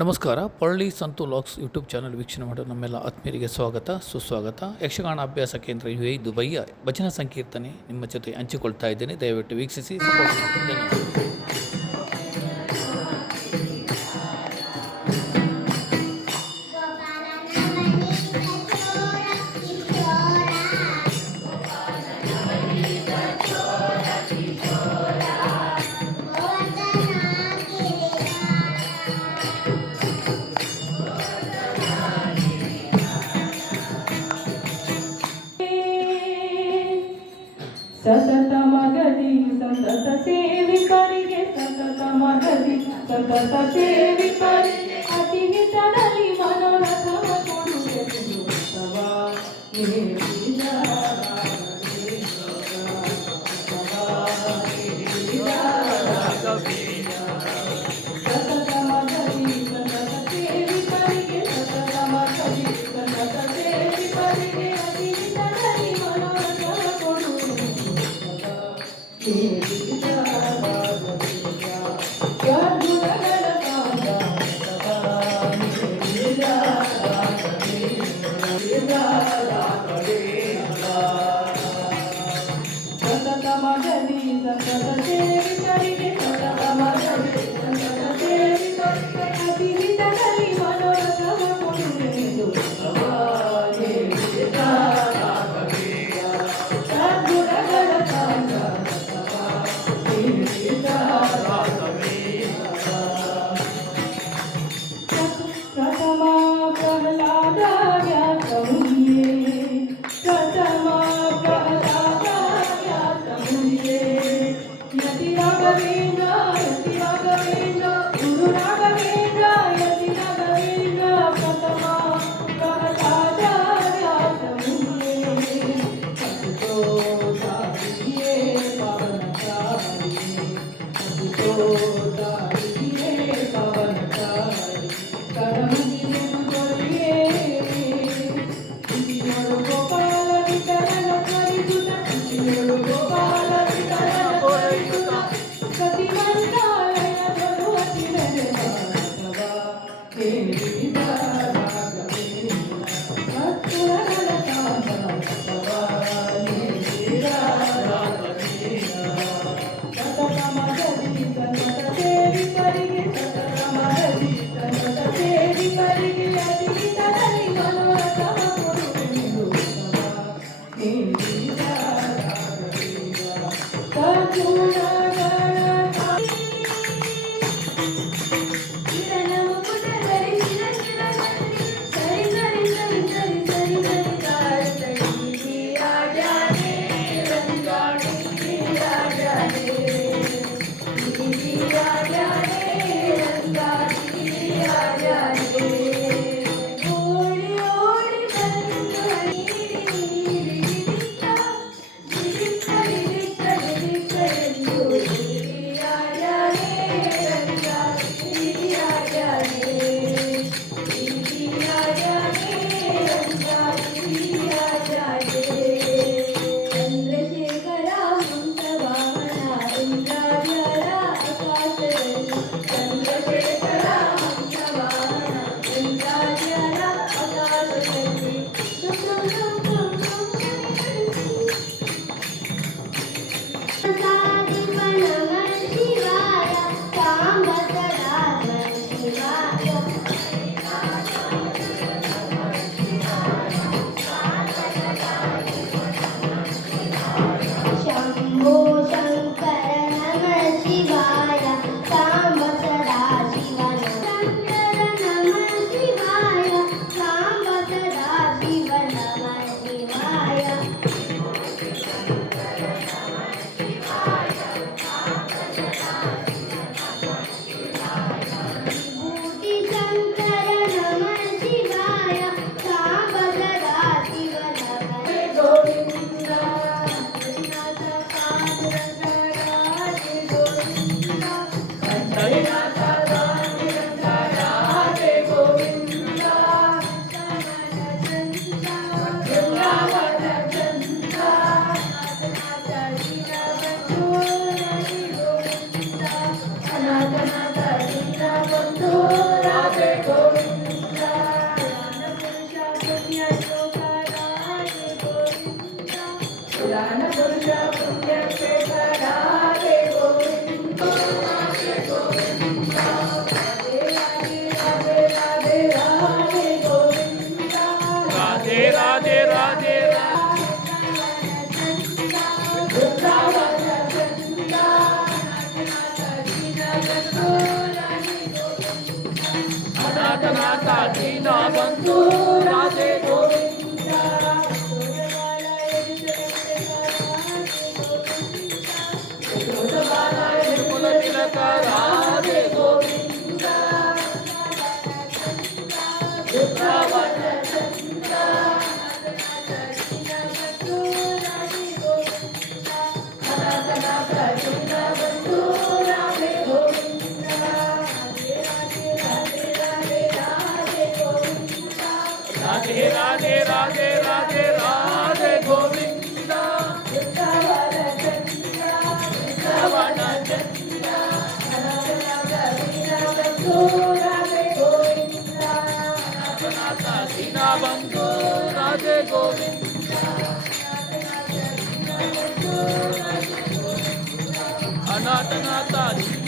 ನಮಸ್ಕಾರ, ಪಳ್ಳಿ ಸಂತು ಲಾಕ್ಸ್ YouTube channel ವೀಕ್ಷಣೆ ಮಾಡೋ ನಮ್ಮೆಲ್ಲ ಆತ್ಮೀಯರಿಗೆ ಸ್ವಾಗತ, ಸುಸ್ವಾಗತ. ಯಕ್ಷಗಾನ ಅಭ್ಯಾಸ ಕೇಂದ್ರ ಯು ಐ ದುಬೈಯ ಭಜನಾ ಸಂಕೀರ್ತನೆ ನಿಮ್ಮ ಜೊತೆ ಹಂಚಿಕೊಳ್ತಾ ಇದ್ದೇನೆ. ದಯವಿಟ್ಟು ವೀಕ್ಷಿಸಿ Santa Fe. Holy Bantu Natal.